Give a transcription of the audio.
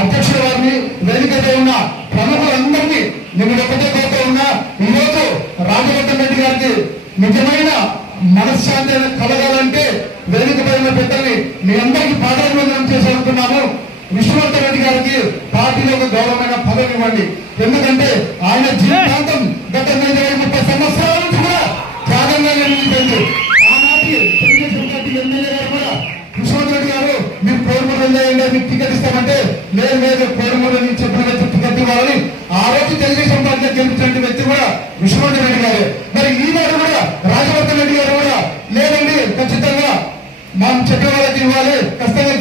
అధ్యక్షుల వారిని, వేదికపై ఉన్న ప్రముఖులందరినీ నేను ఒకటే కోరుతూ ఉన్నా, ఈరోజు రాజవర్ధన్ రెడ్డి గారికి నిజమైన మనశ్శాంతి కలగాలంటే వేదికపై ఉన్న పెద్దల్ని మీ అందరికీ పాదాభివందనం చేయాలనుకున్నాము. విష్ణువర్ధన్ రెడ్డి గారికి పార్టీలో ఒక గౌరవమైన పదవి ఇవ్వండి. ఎందుకంటే ఆయన జీవితాంతం గత 20-30 సంవత్సరాల నుంచి కూడా త్యాగంగా నిలిచిపోయింది. ఆనాటి తెలుగుదేశం పార్టీ ఎమ్మెల్యే గారు కూడా విష్ణువర్ధన్ రెడ్డి గారు మీరు కోరుమూరు వెళ్ళేయండి, మీకు టికెట్ ఇస్తామంటే లేదు కోరుమూరు నుంచి చెప్పిన వ్యక్తి టికెట్ ఇవ్వాలని ఆ రోజు తెలుగుదేశం పార్టీ గెలిపించిన వ్యక్తి కూడా విష్ణువర్ధన్ రెడ్డి గారు. మరి ఈనాడు కూడా రాజవర్ధన్ రెడ్డి గారు కూడా లేదండి, ఖచ్చితంగా మనం చెప్పే వాళ్ళకి ఇవ్వాలి, ఖచ్చితంగా